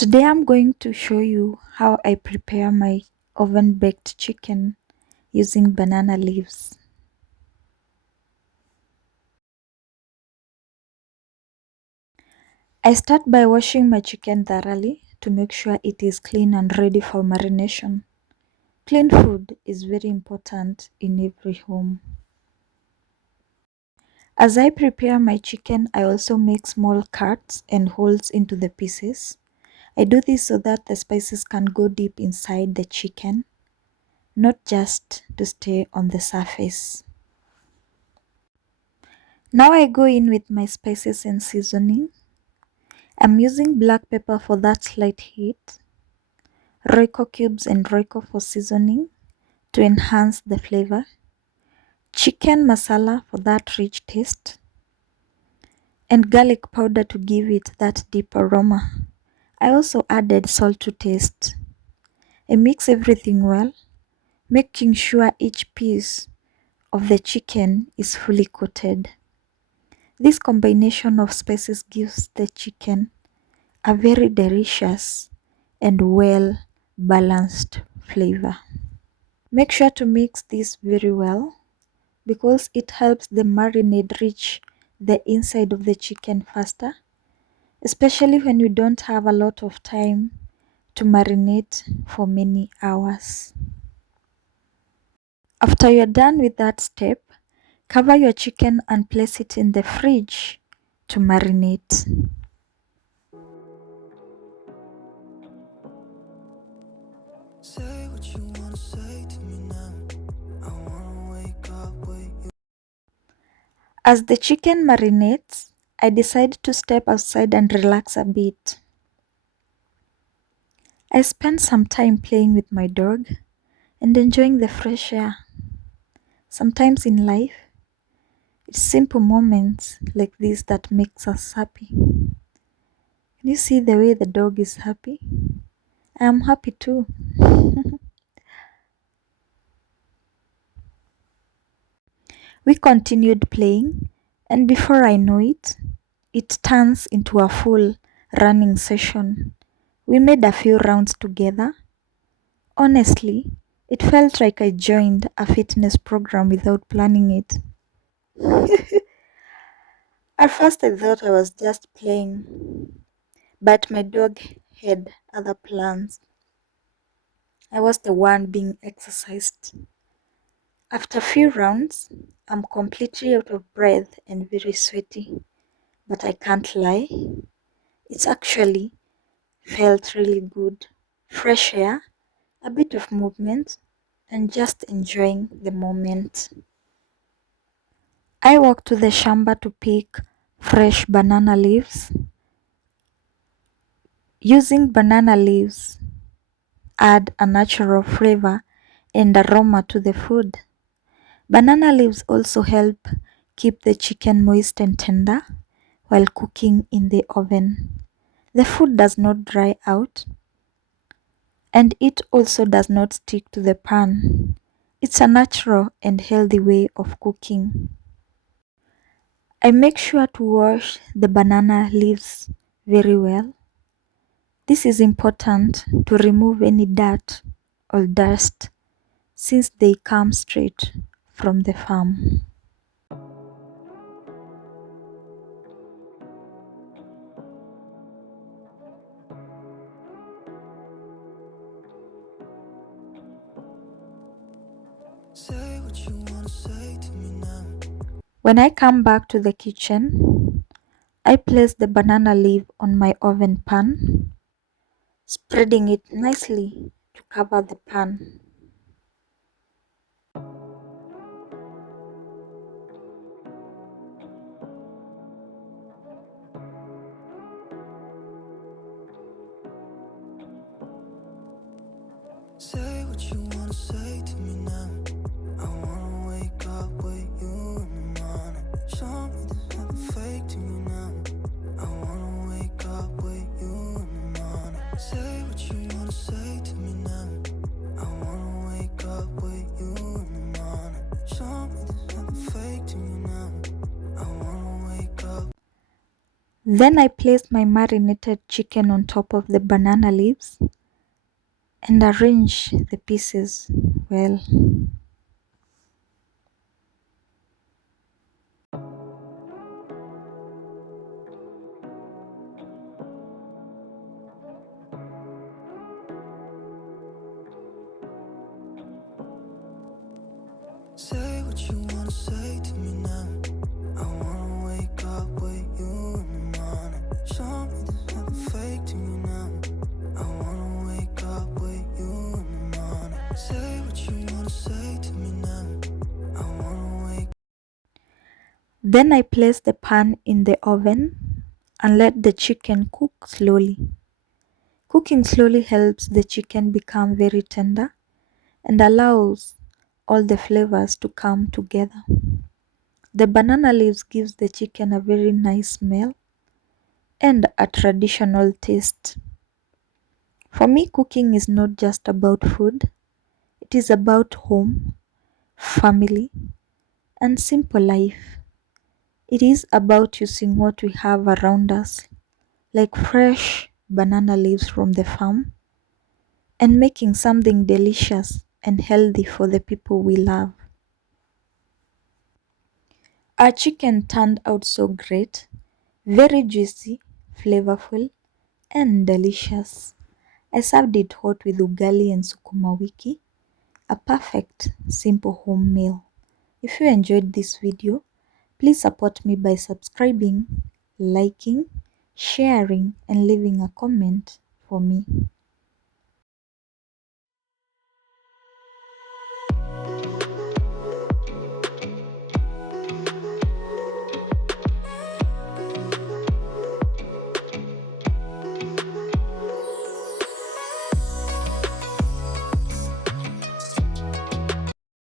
Today I'm going to show you how I prepare my oven baked chicken using banana leaves. I start by washing my chicken thoroughly to make sure it is clean and ready for marination. Clean food is very important in every home. As I prepare my chicken, I also make small cuts and holes into the pieces. I do this so that the spices can go deep inside the chicken, not just to stay on the surface. Now I go in with my spices and seasoning. I'm using black pepper for that slight heat, Royco cubes and Royco for seasoning to enhance the flavor, chicken masala for that rich taste, and garlic powder to give it that deep aroma. I also added salt to taste. I mix everything well, making sure each piece of the chicken is fully coated. This combination of spices gives the chicken a very delicious and well balanced flavor. Make sure to mix this very well because it helps the marinade reach the inside of the chicken faster, especially when you don't have a lot of time to marinate for many hours. After you're done with that step, cover your chicken and place it in the fridge to marinate. Say what you wanna say to me now. I wanna wake up with you. As the chicken marinates, I decide to step outside and relax a bit. I spend some time playing with my dog and enjoying the fresh air. Sometimes in life, it's simple moments like this that makes us happy. Can you see the way the dog is happy? I am happy too. We continued playing, and before I know it, it turns into a full running session. We made a few rounds together. Honestly, it felt like I joined a fitness program without planning it. At first, I thought I was just playing, but my dog had other plans. I was the one being exercised. After a few rounds, I'm completely out of breath and very sweaty, but I can't lie. It's actually felt really good. Fresh air, a bit of movement, and just enjoying the moment. I walked to the shamba to pick fresh banana leaves. Using banana leaves add a natural flavor and aroma to the food. Banana leaves also help keep the chicken moist and tender while cooking in the oven. The food does not dry out and it also does not stick to the pan. It's a natural and healthy way of cooking. I make sure to wash the banana leaves very well. This is important to remove any dirt or dust since they come straight from the farm. Say what you wanna say to me now. When I come back to the kitchen, I place the banana leaf on my oven pan, spreading it nicely to cover the pan. Say what you wanna say to me now. I wanna wake up with you in the morning. Show me there's nothing fake to you now. I wanna wake up with you in the morning. Say what you wanna say to me now. I wanna wake up with you in the morning. Show me there's nothing fake to you now. I wanna wake up. Then I placed my marinated chicken on top of the banana leaves and arrange the pieces well. Say what you wanna say to me now. I wanna wake up with you in the morning. Show me there's nothing fake to you now. I wanna wake up with you in the morning. Say what you wanna say to me now. I wanna wake. Then I placed the pan in the oven and let the chicken cook slowly. Cooking slowly helps the chicken become very tender and allows all the flavors to come together. The banana leaves gives the chicken a very nice smell and a traditional taste. For me, cooking is not just about food, it is about home, family, and simple life. It is about using what we have around us, like fresh banana leaves from the farm, and making something delicious and healthy for the people we love. Our chicken turned out so great, very juicy, flavorful, and delicious. I served it hot with ugali and sukumawiki, a perfect, simple home meal. If you enjoyed this video, please support me by subscribing, liking, sharing, and leaving a comment for me.